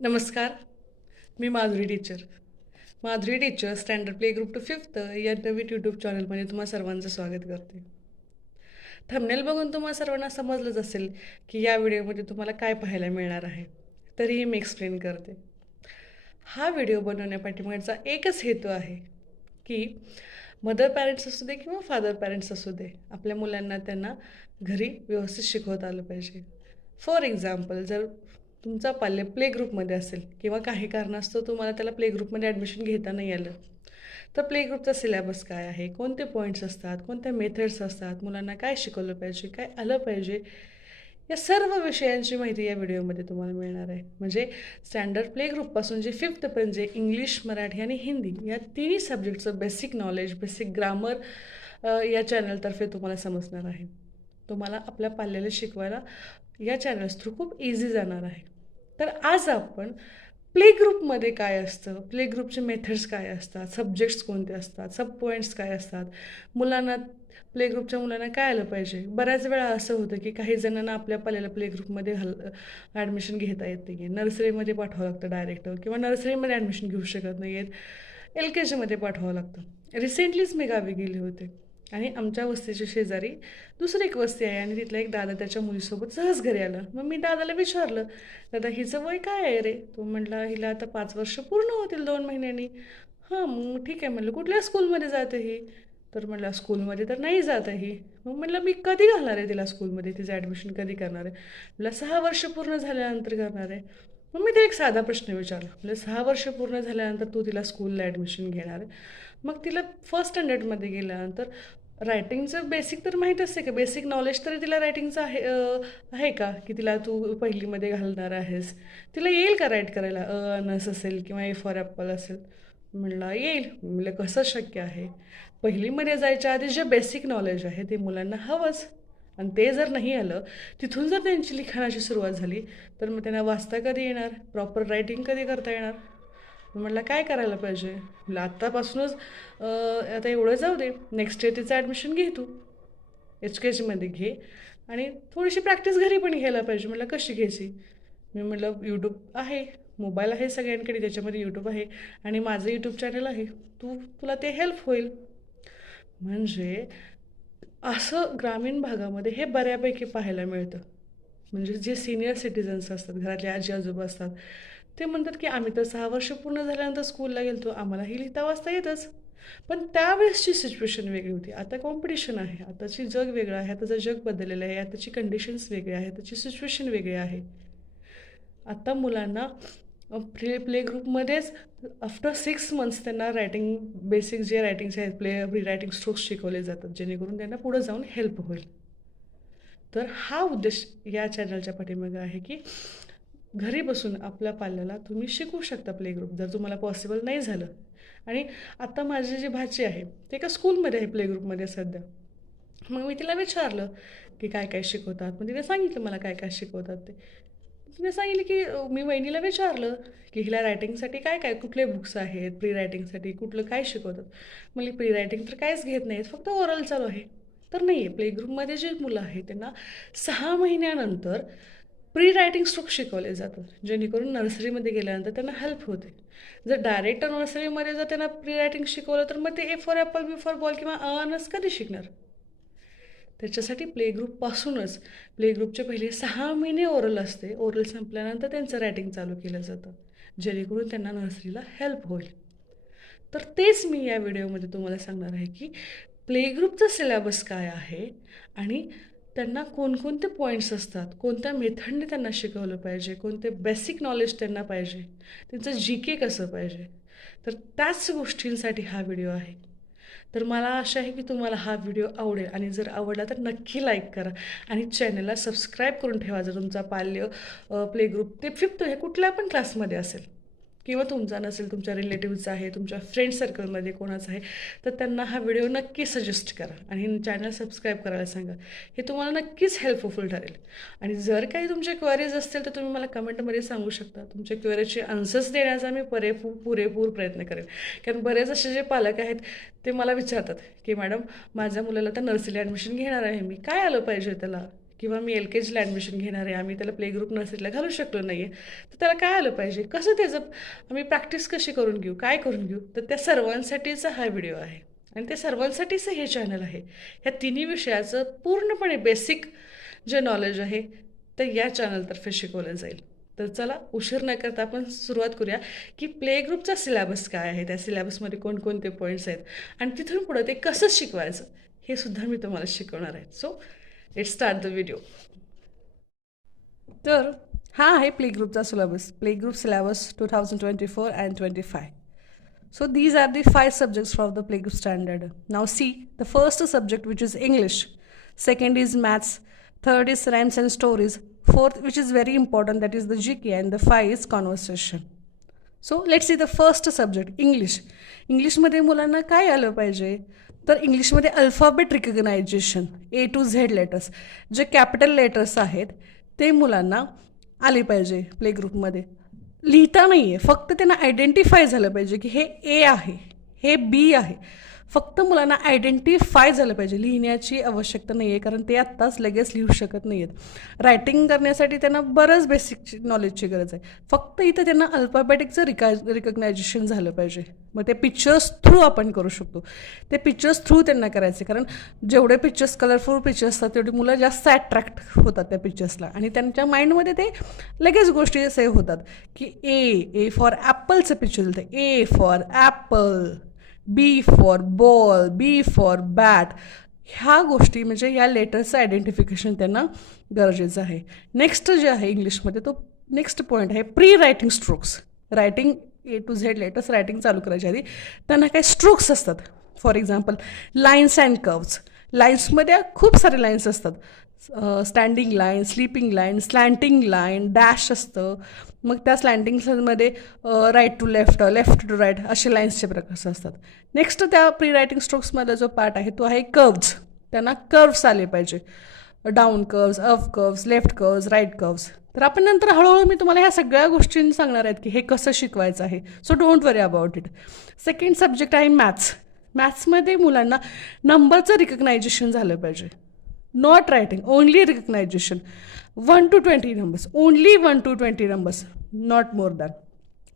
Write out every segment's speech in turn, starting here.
नमस्कार. मी Madhuri teacher. Madhuri teacher standard play group two fifth या नवीन यूट्यूब चॅनलमध्ये तुम्हा सर्वांचं स्वागत करते. थंबनेल बघून तुम्हा सर्वांना समजलंच असेल की या व्हिडिओमध्ये तुम्हाला काय पाहायला मिळणार आहे. तरीही मी एक्सप्लेन करते. हा व्हिडिओ बनवण्यापाठीमागचा एकच हेतू आहे की मदर पॅरेंट्स असू दे किंवा फादर पॅरेंट्स असू दे, आपल्या मुलांना त्यांना घरी व्यवस्थित शिकवता आलं पाहिजे. फॉर एक्झाम्पल, जर तुमचा पाल्य प्ले ग्रुपमध्ये असेल किंवा काही कारणास्तव तुम्हाला त्याला प्ले ग्रुपमध्ये ॲडमिशन घेता नाही आलं, तर प्ले ग्रुपचा सिलेबस काय आहे, कोणते पॉईंट्स असतात, कोणत्या मेथड्स असतात, मुलांना काय शिकवलं पाहिजे, काय आलं पाहिजे, या सर्व विषयांची माहिती या व्हिडिओमध्ये तुम्हाला मिळणार आहे. म्हणजे स्टँडर्ड प्ले ग्रुपपासून जे फिफ्थपर्यंत जे इंग्लिश, मराठी आणि हिंदी या तिन्ही सब्जेक्टचं बेसिक नॉलेज, बेसिक ग्रामर या चॅनलतर्फे तुम्हाला समजणार आहे. तुम्हाला आपल्या पाल्याला शिकवायला या चॅनल्स थ्रू खूप इझी जाणार आहे. तर आज आपण प्ले ग्रुपमध्ये काय असतं, प्ले ग्रुपचे मेथड्स काय असतात, सब्जेक्ट्स कोणते असतात, सब पॉईंट्स काय असतात, मुलांना प्ले ग्रुपच्या मुलांना काय आलं पाहिजे. बऱ्याच वेळा असं होतं की काही जणांना आपल्या पाल्याला प्ले ग्रुपमध्ये ॲडमिशन घेता येत नाही आहे, नर्सरीमध्ये पाठवावं लागतं डायरेक्ट, किंवा नर्सरीमध्ये ॲडमिशन घेऊ शकत नाही आहेत, LKGमध्ये पाठवावं लागतं. रिसेंटलीच मी गावी गेले होते आणि आमच्या वस्तीच्या शेजारी दुसरी एक वस्ती आहे आणि तिथला एक दादा त्याच्या मुलीसोबत सहज घरी आला. मग मी दादाला विचारलं, दादा हिचं वय काय आहे रे? तो म्हटला हिला आता 5 वर्ष पूर्ण होतील 2 महिन्यांनी. हां, मग ठीक आहे म्हटलं, कुठल्या स्कूलमध्ये जाते ही? तर म्हटलं स्कूलमध्ये तर नाही जात आहे ही. मग म्हटलं मी कधी घालणार आहे तिला स्कूलमध्ये, तिचं ॲडमिशन कधी करणार आहे? म्हटलं 6 वर्ष पूर्ण झाल्यानंतर करणार आहे. मग मी ते एक साधा प्रश्न विचारला, म्हणजे 6 वर्ष पूर्ण झाल्यानंतर तू तिला स्कूलला ॲडमिशन घेणार आहे, मग तिला फर्स्ट स्टँडर्डमध्ये गेल्यानंतर रायटिंगचं बेसिक तर माहीत असते का? बेसिक नॉलेज तरी तिला रायटिंगचं आहे का? की तिला तू पहिलीमध्ये घालणार आहेस, तिला येईल का राईट करायला? अनस असेल किंवा ए फॉर ॲपल असेल. म्हणलं येईल. म्हणलं कसं शक्य आहे? पहिलीमध्ये जायच्या आधी जे बेसिक नॉलेज आहे ते मुलांना हवंच, आणि ते जर नाही आलं, तिथून जर त्यांची लिखाणाची सुरुवात झाली, तर मग त्यांना वाचता कधी येणार, प्रॉपर रायटिंग कधी करता येणार? म्हटलं काय करायला पाहिजे? म्हटलं आत्तापासूनच आता एवढं जाऊ दे, नेक्स्ट इयर तिचं ॲडमिशन घे तू, HKGमध्ये घे, आणि थोडीशी प्रॅक्टिस घरी पण घ्यायला पाहिजे. म्हटलं कशी घ्यायची? मी म्हटलं यूट्यूब आहे, मोबाईल आहे सगळ्यांकडे, त्याच्यामध्ये यूट्यूब आहे आणि माझं यूट्यूब चॅनल आहे, तुला ते हेल्प होईल. म्हणजे असं ग्रामीण भागामध्ये हे बऱ्यापैकी पाहायला मिळतं. म्हणजे जे सिनियर सिटिझन्स असतात, घरातले आजी आजोबा असतात, ते म्हणतात की आम्ही तर 6 वर्ष पूर्ण झाल्यानंतर स्कूलला गेलो, आम्हालाही लिहिता वाचता येतच. पण त्यावेळेसची सिच्युएशन वेगळी होती. आता कॉम्पिटिशन आहे, आताची जग वेगळं आहे, आताचं जग बदललेलं आहे, आताची कंडिशन्स वेगळी आहे, त्याची सिच्युएशन वेगळी आहे. आता मुलांना प्ले ग्रुपमध्येच आफ्टर 6 मंथ्स त्यांना रायटिंग बेसिक जे रायटिंगचे आहेत, प्री रायटिंग स्ट्रोक्स शिकवले जातात, जेणेकरून त्यांना पुढं जाऊन हेल्प होईल. तर हा उद्देश या चॅनलच्या पाठीमागे आहे की घरी बसून आपल्या पाल्याला तुम्ही शिकवू शकता प्ले ग्रुप, जर तुम्हाला पॉसिबल नाही झालं. आणि आता माझी जी भाची आहे ते एका स्कूलमध्ये आहे, प्ले ग्रुपमध्ये सध्या. मग मी तिला विचारलं की काय काय शिकवतात, मग तिने सांगितलं मला काय काय शिकवतात ते. तिने सांगितलं की मी वहिनीला विचारलं की हिला रायटिंगसाठी काय काय कुठले बुक्स आहेत, प्री रायटिंगसाठी कुठलं काय शिकवतात. म्हणजे प्री रायटिंग तर काहीच घेत नाहीत, फक्त ओरल चालू आहे. तर नाही आहे, प्ले ग्रुपमध्ये जे मुलं आहेत त्यांना 6 महिन्यानंतर प्री रायटिंग स्ट्रोक शिकवले जातात, जेणेकरून नर्सरीमध्ये गेल्यानंतर त्यांना हेल्प होते. जर डायरेक्ट नर्सरीमध्ये जर त्यांना प्री रायटिंग शिकवलं तर मग ते A for apple, B for ball किंवा अनस कधी शिकणार? त्याच्यासाठी प्ले ग्रुपपासूनच, प्ले ग्रुपचे पहिले 6 महिने ओरल असते, ओरल संपल्यानंतर त्यांचं रायटिंग चालू केलं जातं, जेणेकरून त्यांना नर्सरीला हेल्प होईल. तर तेच मी या व्हिडिओमध्ये तुम्हाला सांगणार आहे की प्ले ग्रुपचा सिलेबस काय आहे आणि त्यांना कोणकोणते पॉईंट्स असतात, कोणत्या मेथडने त्यांना शिकवलं पाहिजे, कोणते बेसिक नॉलेज त्यांना पाहिजे, त्यांचं GK कसं पाहिजे. तर त्याच गोष्टींसाठी हा व्हिडिओ आहे. तर मला आशा आहे की तुम्हाला हा व्हिडिओ आवडेल, आणि जर आवडला तर नक्की लाईक करा आणि चॅनलला सबस्क्राईब करून ठेवा. जर तुमचा पाल्य प्ले ग्रुप ते फिफ्थ हे कुठल्या पण क्लासमध्ये असेल किंवा तुमचा नसेल, तुमच्या रिलेटिव्हचा आहे, तुमच्या फ्रेंड सर्कलमध्ये कोणाचा आहे, तर त्यांना हा व्हिडिओ नक्की सजेस्ट करा आणि चॅनल सबस्क्राईब करायला सांगा. हे तुम्हाला नक्कीच हेल्पफुल ठरेल. आणि जर काही तुमचे क्वेरीज असतील तर तुम्ही मला कमेंटमध्ये सांगू शकता. तुमच्या क्वेरीचे आन्सर्स देण्याचा मी पुरेपूर प्रयत्न करेन. कारण बरेच असे जे पालक आहेत ते मला विचारतात की मॅडम माझ्या मुलाला तर नर्सरी ॲडमिशन घेणार आहे मी, काय आलं पाहिजे त्याला, किंवा मी LKGला ॲडमिशन घेणार आहे, आम्ही त्याला प्ले ग्रुप नर्सरीला घालू शकलो नाही आहे, तर त्याला काय आलं पाहिजे, कसं त्याचं आम्ही प्रॅक्टिस कशी करून घेऊ, काय करून घेऊ, तर त्या सर्वांसाठीचा हा व्हिडिओ आहे आणि त्या सर्वांसाठीचं हे चॅनल आहे. ह्या तिन्ही विषयाचं पूर्णपणे बेसिक जे नॉलेज आहे ते या चॅनलतर्फे शिकवलं जाईल. तर चला उशीर न करता आपण सुरुवात करूया की प्ले ग्रुपचा सिलेबस काय आहे, त्या सिलेबसमध्ये कोणकोणते पॉईंट्स आहेत आणि तिथून पुढं ते कसं शिकवायचं हे सुद्धा मी तुम्हाला शिकवणार आहे. So let's start the video. तर हा आहे प्ले ग्रुपचा syllabus, play group syllabus 2024 and 25. So these are the 5 subjects from the playgroup standard. Now see, the first subject which is English, second is maths, third is rhymes and stories, fourth which is very important that is the GK, and the 5 is conversation. So let's see the first subject English. इंग्लिशमध्ये मुलांना काय आलं पाहिजे, तर इंग्लिशमध्ये alphabet recognisation A to Z letters, जे capital letters आहेत ते मुलांना आले पाहिजे. प्ले ग्रुपमध्ये लिहिता नाही आहे, फक्त त्यांना आयडेंटिफाय झालं पाहिजे की हे ए आहे, हे बी आहे. फक्त मुलांना आयडेंटिफाय झालं पाहिजे, लिहिण्याची आवश्यकता नाही आहे, कारण ते आत्ताच लगेच लिहू शकत नाही आहेत. रायटिंग करण्यासाठी त्यांना बरंच बेसिक नॉलेजची गरज आहे. फक्त इथं त्यांना अल्फाबेटिकचं रिकग्नायझेशन झालं पाहिजे. मग ते पिक्चर्स थ्रू आपण करू शकतो, ते पिक्चर्स थ्रू त्यांना करायचे, कारण जेवढे पिक्चर्स कलरफुल पिक्चर्स असतात तेवढी मुलं जास्त ॲट्रॅक्ट होतात त्या पिक्चर्सला आणि त्यांच्या माइंडमध्ये ते लगेच गोष्टी सेव्ह होतात की ए फॉर ॲपलचं पिक्चर दिलं, A for apple, B for ball, B for bat. ह्या गोष्टी म्हणजे या लेटर्सचं आयडेंटिफिकेशन त्यांना गरजेचं आहे. नेक्स्ट जे आहे इंग्लिशमध्ये तो नेक्स्ट पॉईंट आहे pre writing strokes. Writing A to Z letters writing चालू करायच्या आधी त्यांना काही स्ट्रोक्स असतात. For example lines and curves. लाईन्समध्ये खूप सारे लाईन्स असतात, standing line, sleeping line, slanting line, dash असतं. मग त्या स्लँटिंगमध्ये right to left, left to right असे लाईन्सचे प्रकार असतात. नेक्स्ट त्या प्री रायटिंग स्ट्रोक्समधला जो पार्ट आहे तो आहे कर्व्स. त्यांना कर्व्स आले पाहिजे, down curves, up curves, left curves, right curves. तर आपण नंतर हळूहळू मी तुम्हाला ह्या सगळ्या गोष्टी सांगणार आहेत की हे कसं शिकवायचं आहे. So don't worry about it. Second subject आहे मॅथ्स. मॅथ्समध्ये मुलांना नंबरचं रिकग्नायझेशन झालं पाहिजे, not writing, only recognisation. 1 to 20 numbers, only 1 to 20 numbers, not more than.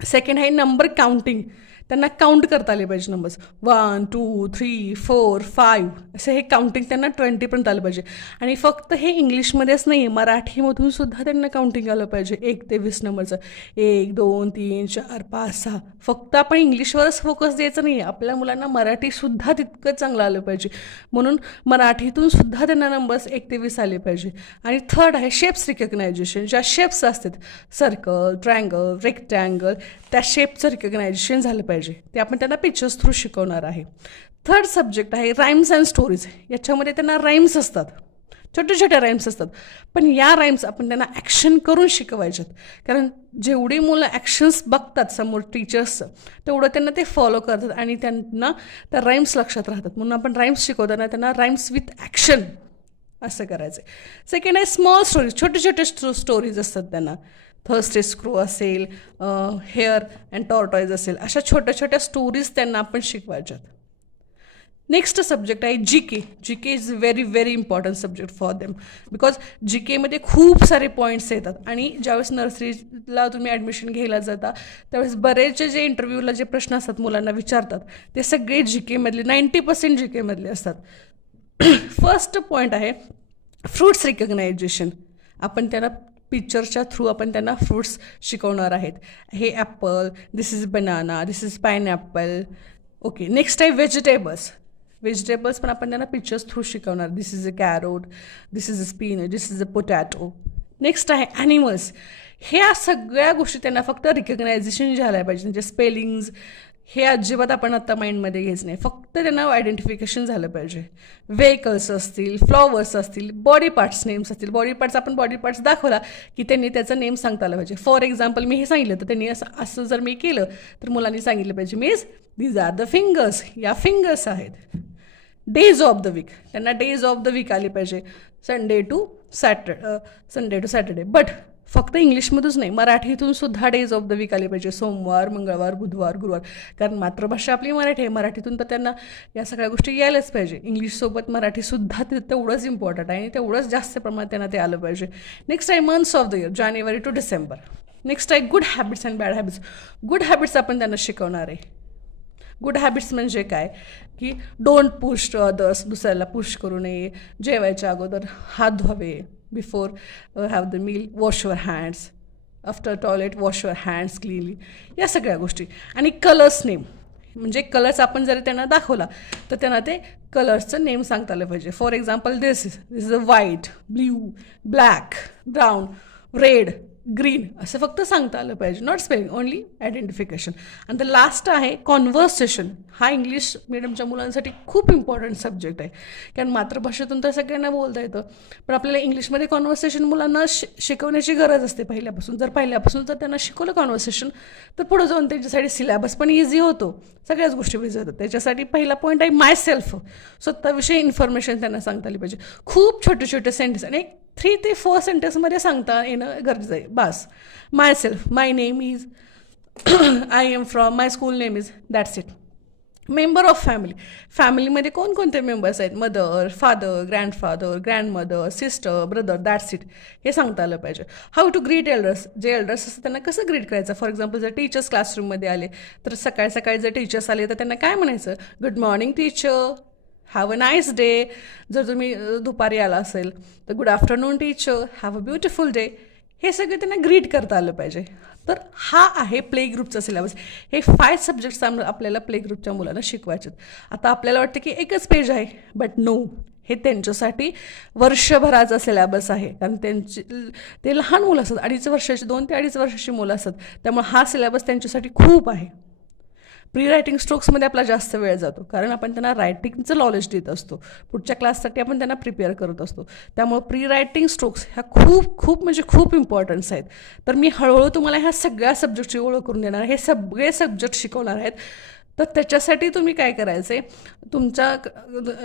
Second आहे नंबर काउंटिंग. त्यांना काउंट करता आले पाहिजे नंबर्स, 1 2 3 4 5 असे हे काउंटिंग त्यांना 20पर्यंत आलं पाहिजे. आणि फक्त हे इंग्लिशमध्येच नाही, मराठीमधून सुद्धा त्यांना काउंटिंग आलं पाहिजे 1 ते 20 नंबरचं, 1 2 3 4 5 6. फक्त आपण इंग्लिशवरच फोकस द्यायचं नाही, आपल्या मुलांना मराठीसुद्धा तितकं चांगलं आलं पाहिजे. म्हणून मराठीतून सुद्धा त्यांना नंबर्स 1 ते 20 आले पाहिजे. आणि थर्ड आहे शेप्स रिकग्नायझेशन. ज्या शेप्स असतात सर्कल, ट्रायंगल, रेक्टँगल, त्या शेपचं रिकग्नायझेशन झालं पाहिजे. ते आपण त्यांना पिक्चर्स थ्रू शिकवणार आहे. थर्ड सब्जेक्ट आहे राईम्स अँड स्टोरीज. याच्यामध्ये त्यांना राईम्स असतात, छोटे छोटे राईम्स असतात, पण या राईम्स आपण त्यांना ॲक्शन करून शिकवायच्यात. कारण जेवढी मुलं ॲक्शन्स बघतात समोर टीचर्सचं तेवढं त्यांना ते फॉलो करतात आणि त्यांना त्या राईम्स लक्षात राहतात. म्हणून आपण राईम्स शिकवताना त्यांना राईम्स विथ ॲक्शन असं करायचं आहे. सेकंड आहे स्मॉल स्टोरीज. छोटे छोटे स्टोरीज असतात त्यांना, थर्स्टे स्क्रू असेल, हेअर अँड टॉर्टॉईज असेल, अशा छोट्या छोट्या स्टोरीज त्यांना आपण शिकवायच्यात. नेक्स्ट सब्जेक्ट आहे G K. G K is very very important subject for them, because G केमध्ये खूप सारे पॉईंट्स येतात. आणि ज्यावेळेस नर्सरीला तुम्ही ॲडमिशन घ्यायला जाता त्यावेळेस बरेचसे जे इंटरव्ह्यूला जे प्रश्न असतात मुलांना विचारतात ते सगळे जी केमधले 90% जी केमधले असतात. फर्स्ट पॉईंट आहे फ्रूट्स रिकग्नायझेशन. आपण त्यांना पिक्चरच्या थ्रू आपण त्यांना फ्रूट्स शिकवणार आहेत. हे apple, this is banana, this is pineapple. Okay. Next आहे व्हेजिटेबल्स. व्हेजिटेबल्स पण आपण त्यांना पिक्चर्स थ्रू शिकवणार. This is a carrot, this is a spinach, this is a potato. Next आहे ॲनिमल्स. ह्या सगळ्या गोष्टी त्यांना फक्त रिकग्नायझेशन झाल्या पाहिजे. म्हणजे स्पेलिंग्ज हे अजिबात आपण आत्ता माइंडमध्ये घ्यायचं नाही, फक्त त्यांना आयडेंटिफिकेशन झालं पाहिजे. व्हेकल्स असतील, फ्लॉवर्स असतील, बॉडी पार्ट्स नेम्स असतील. बॉडी पार्ट्स आपण बॉडी पार्ट्स दाखवला की त्यांनी त्याचं नेम सांगता आलं पाहिजे. फॉर एक्झाम्पल मी हे सांगितलं तर त्यांनी असं जर मी केलं तर मुलांनी सांगितलं पाहिजे means these are the fingers, या फिंगर्स आहेत. डेज ऑफ द वीक, त्यांना डेज ऑफ द वीक आले पाहिजे, संडे टू सॅटरडे. बट फक्त इंग्लिशमधूनच नाही, मराठीतून सुद्धा डेज ऑफ द वीक आले पाहिजे. सोमवार, मंगळवार, बुधवार, गुरुवार. कारण मातृभाषा आपली मराठी आहे. मराठीतून तर त्यांना या सगळ्या गोष्टी यायलाच पाहिजे. इंग्लिशसोबत मराठीसुद्धा तेवढंच इम्पॉर्टंट आहे आणि तेवढंच जास्त प्रमाणात त्यांना ते आलं पाहिजे. नेक्स्ट आहे months of the year, January to December. Next आहे good habits and bad habits. Good habits आपण त्यांना शिकवणार आहे. गुड हॅबिट्स म्हणजे काय, की डोंट पुश टू अदर्स, दुसऱ्याला पुश करू नये, जेवायच्या अगोदर हात धुवावे, before have the meal wash your hands, after toilet wash your hands cleanly, या सगळ्या गोष्टी. आणि कलर्स नेम, म्हणजे कलर्स आपण जर त्यांना दाखवला तर त्यांना ते कलर्सचं नेम सांगता आलं पाहिजे. For example this is a white, blue, black, brown, red, green असं फक्त सांगता आलं पाहिजे. Not spelling, only identification. आणि द लास्ट आहे कॉन्व्हर्सेशन. हा इंग्लिश मिडियमच्या मुलांसाठी खूप इम्पॉर्टंट सब्जेक्ट आहे, कारण मातृभाषेतून तर सगळ्यांना बोलता येतं, पण आपल्याला इंग्लिशमध्ये कॉन्व्हर्सेशन मुलांना शिकवण्याची गरज असते पहिल्यापासून. जर पहिल्यापासून जर त्यांना शिकवलं कॉन्व्हर्सेशन तर पुढे जाऊन त्यांच्यासाठी सिलेबस पण इझी होतो, सगळ्याच गोष्टी इझी होतात. त्याच्यासाठी पहिला पॉईंट आहे माय सेल्फ, स्वतःविषयी इन्फॉर्मेशन त्यांना सांगता आली पाहिजे. खूप छोटे छोटे सेंटेन्स आणि 3 ते 4 सेंटेन्समध्ये सांगता येणं गरजेचं आहे. बस, myself, my name is, I am from, my school name is, that's it. Member of family, फॅमिलीमध्ये कोणकोणते मेंबर्स आहेत, mother, father, grandfather, grandmother, sister, brother, that's it, हे सांगता आलं पाहिजे. हाऊ टू ग्रीट एल्डर्स, जे एल्डर्स असतात त्यांना कसं ग्रीट करायचं. फॉर एक्झाम्पल जर टीचर्स क्लासरूममध्ये आले तर सकाळी सकाळी जर टीचर्स आले तर त्यांना काय म्हणायचं, good morning teacher, have a nice day. जर तुम्ही दुपारी आला असेल तर good afternoon teacher, have a beautiful day. हे सगळे त्यांना ग्रीट करता आलं पाहिजे. तर हा आहे प्ले ग्रुपचा सिलेबस. हे 5 सब्जेक्ट्स आपल्याला प्ले ग्रुपच्या मुलांना शिकवायचे. आता आपल्याला वाटतं की एकच पेज आहे, बट नो, हे त्यांच्यासाठी वर्षभराचा सिलेबस आहे. कारण ते लहान मुलं असतात, 2.5 वर्षाची, 2 ते 2.5 वर्षाची मुलं असतात. त्यामुळे हा सिलेबस त्यांच्यासाठी खूप आहे. प्री रायटिंग स्ट्रोक्समध्ये आपला जास्त वेळ जातो, कारण आपण त्यांना रायटिंगचं नॉलेज देत असतो. पुढच्या क्लाससाठी आपण त्यांना प्रिपेअर करत असतो. त्यामुळे प्री रायटिंग स्ट्रोक्स ह्या खूप खूप म्हणजे खूप इम्पॉर्टन्स आहेत. तर मी हळूहळू तुम्हाला ह्या सगळ्या सब्जेक्टची ओळख करून देणार. हे सगळे सब्जेक्ट शिकवणार आहेत. तर त्याच्यासाठी तुम्ही काय करायचं आहे, तुमच्या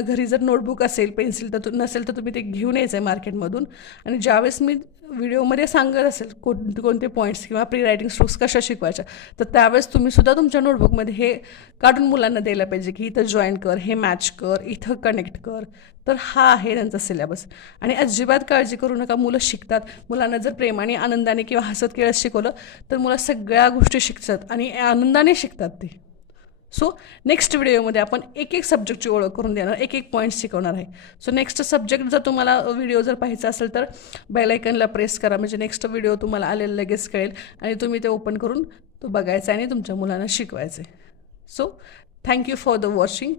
घरी जर नोटबुक असेल, पेन्सिल तर नसेल तर तुम्ही ते घेऊन यायचं आहे मार्केटमधून. आणि ज्यावेळेस मी व्हिडिओमध्ये सांगत असेल कोणते पॉईंट्स किंवा प्री रायटिंग स्ट्रोक्स कशा शिकवायच्या, तर त्यावेळेस तुम्हीसुद्धा तुमच्या नोटबुकमध्ये हे काढून मुलांना द्यायला पाहिजे की इथं जॉईन कर, हे मॅच कर, इथं कनेक्ट कर. तर हा आहे त्यांचा सिलेबस. आणि अजिबात काळजी करू नका, मुलं शिकतात. मुलांना जर प्रेमाने, आनंदाने किंवा हसत खेळत शिकवलं तर मुलं सगळ्या गोष्टी शिकतात आणि आनंदाने शिकतात ते. सो नेक्स्ट व्हिडिओमध्ये आपण एक एक सब्जेक्टची ओळख करून देणार, एक एक पॉईंट शिकवणार आहे. सो नेक्स्ट सब्जेक्ट जर तुम्हाला व्हिडिओ जर पाहायचा असेल तर बेल आयकनला प्रेस करा, म्हणजे नेक्स्ट व्हिडिओ तुम्हाला आलेला लगेच कळेल आणि तुम्ही ते ओपन करून तो बघायचा आणि तुमच्या मुलांना शिकवायचे. So thank you for the watching.